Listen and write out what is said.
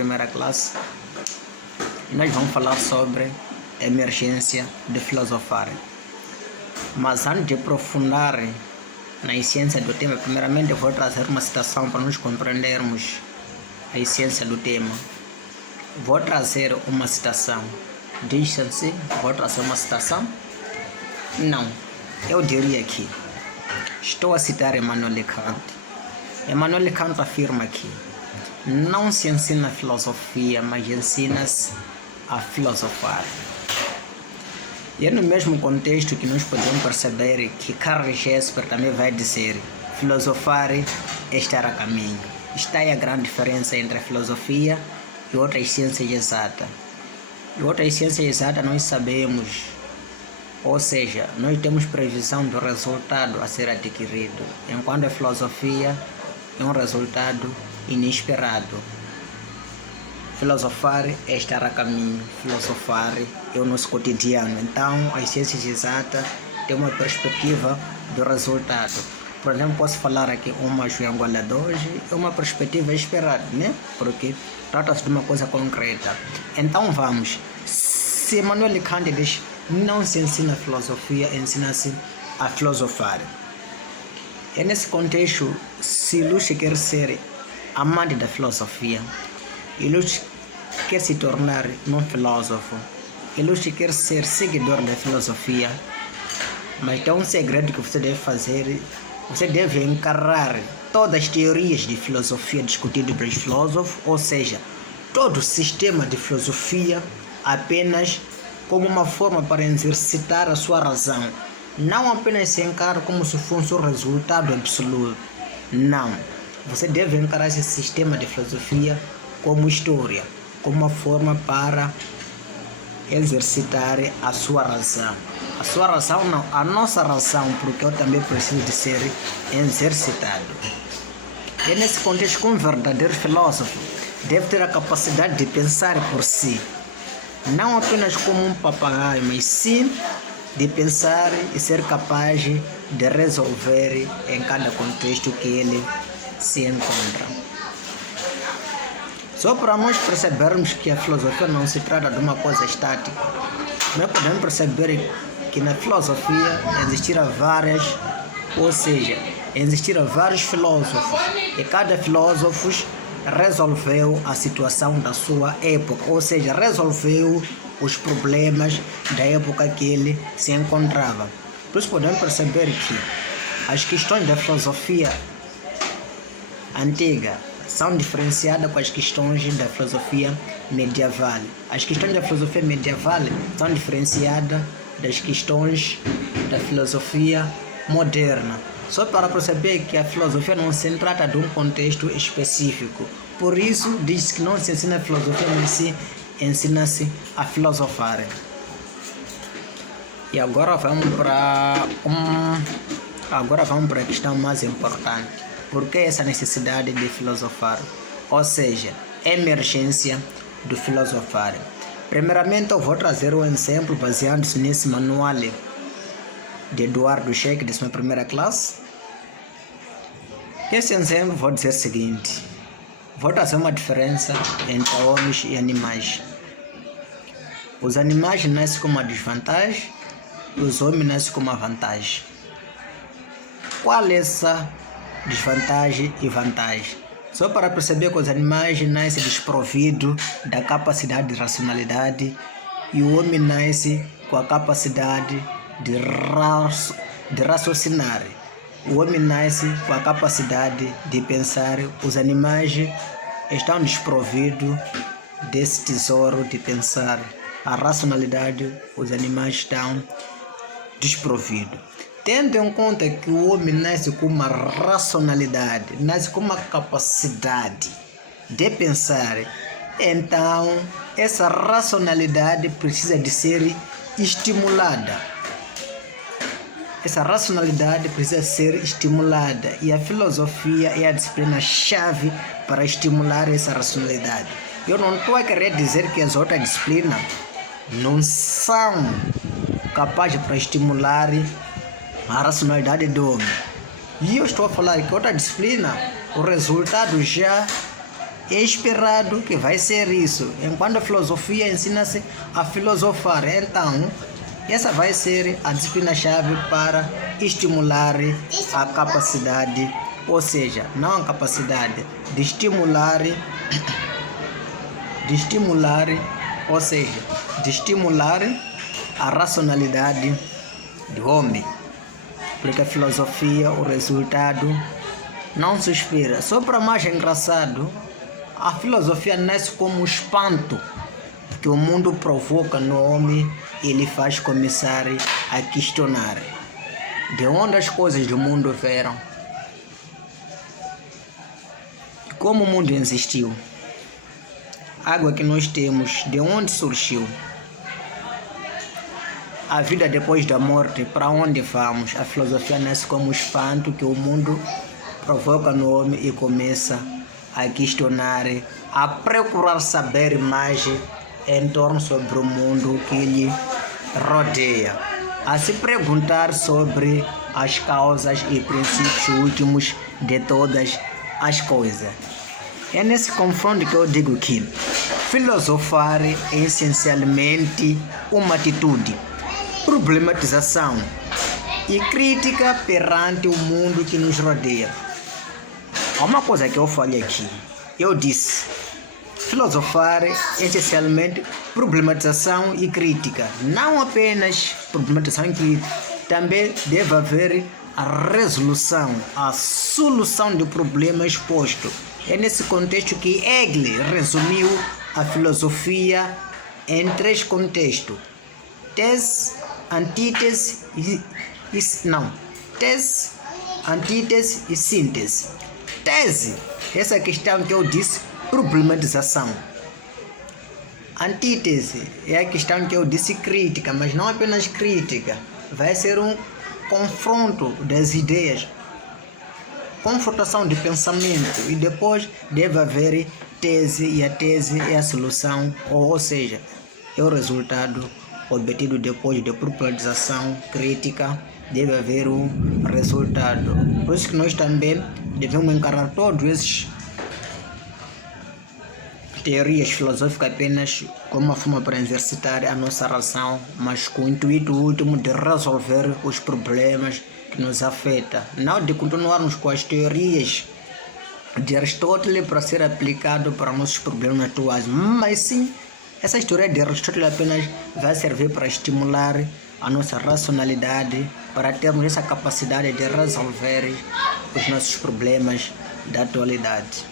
primeira classe e nós vamos falar sobre emergência de filosofar. Mas antes de aprofundar na essência do tema, primeiramente eu vou trazer uma citação para nós compreendermos a essência do tema. Vou trazer uma citação. Diz-se, vou trazer uma citação? Não, eu diria que estou a citar Emmanuel Kant. Emmanuel Kant afirma que não se ensina filosofia, mas ensina-se a filosofar. E é no mesmo contexto que nós podemos perceber que Karl Jesper também vai dizer: filosofar é estar a caminho. Está aí a grande diferença entre a filosofia e outras ciências exatas. E outras ciências exatas nós sabemos, ou seja, nós temos previsão do resultado a ser adquirido, enquanto a filosofia é um resultado inesperado. Filosofar é estar a caminho, filosofar é o nosso cotidiano. Então, as ciências exatas têm uma perspectiva do resultado. Por exemplo, posso falar aqui uma joangola de hoje, é uma perspectiva esperada, né? Porque trata-se de uma coisa concreta. Então, vamos. Se Emmanuel Kant diz, não se ensina filosofia, ensina-se a filosofar. É nesse contexto, se Lúcio quer ser amante da filosofia, e Lúcio quer se tornar um filósofo, e Lúcio quer ser seguidor da filosofia, mas tem um segredo que você deve fazer. Você deve encarar todas as teorias de filosofia discutidas pelos filósofos, ou seja, todo o sistema de filosofia apenas como uma forma para exercitar a sua razão. Não apenas se encara como se fosse um resultado absoluto. Não. Você deve encarar esse sistema de filosofia como história, como uma forma para exercitar a sua razão. A sua razão não, a nossa razão, porque eu também preciso de ser exercitado. É nesse contexto que um verdadeiro filósofo deve ter a capacidade de pensar por si, não apenas como um papagaio, mas sim de pensar e ser capaz de resolver em cada contexto que ele se encontra. Só para nós percebermos que a filosofia não se trata de uma coisa estática, nós podemos perceber que na filosofia existiram vários filósofos, e cada filósofo resolveu a situação da sua época, ou seja, resolveu os problemas da época que ele se encontrava. Por isso podemos perceber que as questões da filosofia antiga são diferenciadas com as questões da filosofia medieval. As questões da filosofia medieval são diferenciadas das questões da filosofia moderna. Só para perceber que a filosofia não se trata de um contexto específico. Por isso, diz que não se ensina a filosofia, mas se ensina-se a filosofar. E agora vamos para a questão mais importante. Por que essa necessidade de filosofar? Ou seja, emergência do filosofar. Primeiramente, eu vou trazer um exemplo baseado-se nesse manual de Eduardo Sheik, de sua primeira classe. Esse exemplo vou dizer o seguinte: vou trazer uma diferença entre homens e animais. Os animais nascem com uma desvantagem e os homens nascem com uma vantagem. Qual é essa desvantagem e vantagem? Só para perceber que os animais nascem desprovidos da capacidade de racionalidade e o homem nasce com a capacidade de raciocinar. O homem nasce com a capacidade de pensar. Os animais estão desprovidos desse tesouro de pensar. A racionalidade, os animais estão desprovidos. Tendo em conta que o homem nasce com uma racionalidade, nasce com uma capacidade de pensar, então essa racionalidade precisa de ser estimulada. Essa racionalidade precisa ser estimulada e a filosofia é a disciplina-chave para estimular essa racionalidade. Eu não estou a querer dizer que as outras disciplinas não são capazes para estimular a racionalidade do homem. E eu estou a falar que outra disciplina, o resultado já É esperado que vai ser isso. Enquanto a filosofia ensina-se a filosofar, então essa vai ser a disciplina-chave para estimular a capacidade, ou seja, não a capacidade, de estimular, ou seja, de estimular a racionalidade do homem. Porque a filosofia, o resultado, não se espera. Só para mais engraçado, a filosofia nasce como espanto que o mundo provoca no homem e ele faz começar a questionar de onde as coisas do mundo vieram, como o mundo existiu, a água que nós temos, de onde surgiu, a vida depois da morte, para onde vamos. A filosofia nasce como espanto que o mundo provoca no homem e começa a questionar, a procurar saber mais em torno sobre o mundo que lhe rodeia, a se perguntar sobre as causas e princípios últimos de todas as coisas. É nesse confronto que eu digo que filosofar é essencialmente uma atitude, problematização e crítica perante o mundo que nos rodeia. Há uma coisa que eu falei aqui, eu disse, filosofar é essencialmente problematização e crítica. Não apenas problematização e crítica, também deve haver a resolução, a solução do problema exposto. É nesse contexto que Hegel resumiu a filosofia em 3 contextos: tese, antítese antítese e síntese. Tese, essa questão que eu disse, problematização. Antítese é a questão que eu disse, crítica, mas não apenas crítica, vai ser um confronto das ideias, confrontação de pensamento, e depois deve haver tese, e a tese é a solução, ou seja, é o resultado obtido depois de problematização crítica, deve haver um resultado. Por isso que nós também devemos encarar todos esses teorias filosóficas apenas como uma forma para exercitar a nossa razão, mas com o intuito último de resolver os problemas que nos afetam, não de continuarmos com as teorias de Aristóteles para ser aplicado para nossos problemas atuais, mas sim, essa história de Aristóteles apenas vai servir para estimular a nossa racionalidade, para termos essa capacidade de resolver os nossos problemas da atualidade.